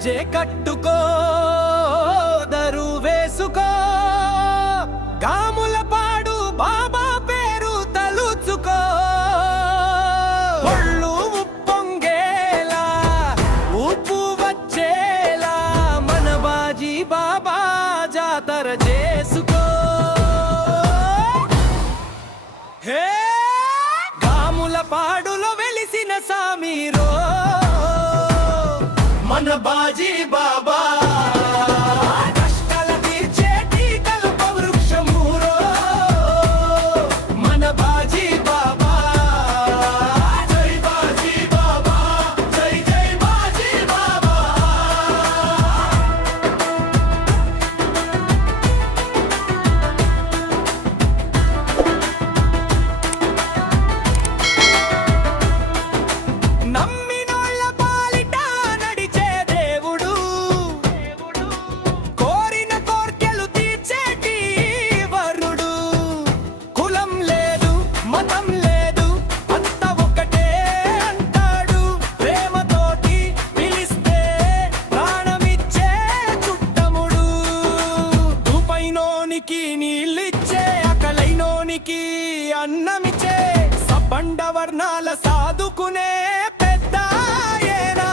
గజ్జె కట్టుకో దరు వేసుకో గాములపాడు బాబా పేరు తలుచుకో ఒళ్ళు ఉప్పొంగేలా ఉప్పు వచ్చేలా మన బాజీ బాబా జాతర చేసుకో హే గాములపాడులో వెలిసిన సామీరో మన బాజీ బాబా కష్టాల తీర్చేటి కల్ప వృక్షమురో మన బాజీ బాబా జై బాజీ బాబా జై జై బాజీ బాబా నమ్మినోళ్ళ పాలిట నడిచే దేవుడు కోరిన కోర్కెలు తీర్చేటి వరుడు కులం లేదు మతం లేదు అంత ఒకటే అంటాడు ప్రేమతోటి పిలిస్తే ప్రాణమిచ్చే చుట్టముడు దూపైనోనికి నీళ్ళిచ్చే అకలైనోనికి అన్నమిచ్చే సబ్బండ వర్ణాల సాదుకునే పెద్దాయనా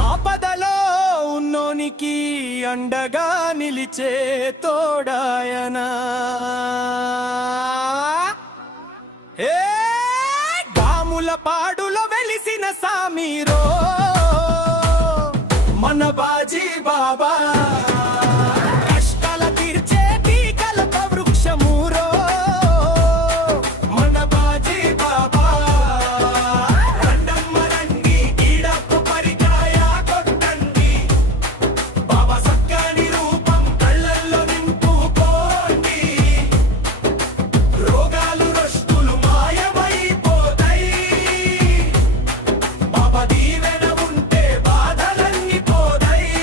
ఆపదలో ఉన్నోనికి అండగా నిలిచే తోడాయనా ఏ గాములపాడులో వెలిసిన సామీరో మన బాజీ బాబా కష్టాల తీర్చేటి కల్ప వృక్షమురో మన బాజీ బాబా రండమ్మ రండి ఈడప్పు పరికాయ కొట్టండి బాబా సక్కని రూపం కళ్ళల్లో నింపుకోండి రోగాలు రష్టులు మాయమైపోతాయి బాబా దీవెన ఉంటే బాధలన్నీ పోతాయి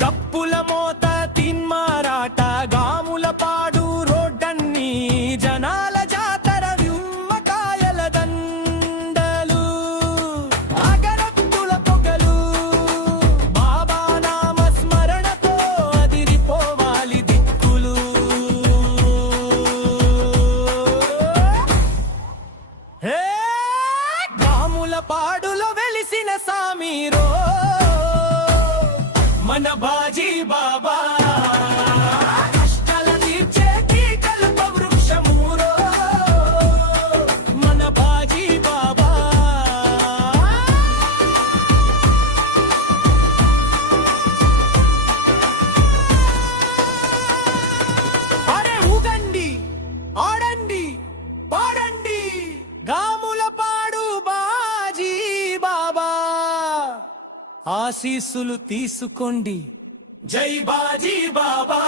డప్పుల మోత తిన్మారాట గాములపాడు రోడ్డన్ని జనాల జాతర నిమ్మకాయల దండలు అగరత్తుల పొగలు బాబా నామ స్మరణతో అదిరిపోవాలి దిక్కులు హే గాములపాడులో వెలిసిన సామీరో మన బాజీ బాబా కష్టాల తీర్చేటి కల్ప వృక్షమురో మన బాజీ బాబా అరే ఊగండి ఆడండి పాడండి గాములపాడు బాజీ బాబా ఆశీస్సులు తీసుకోండి జై బాజీ బాబా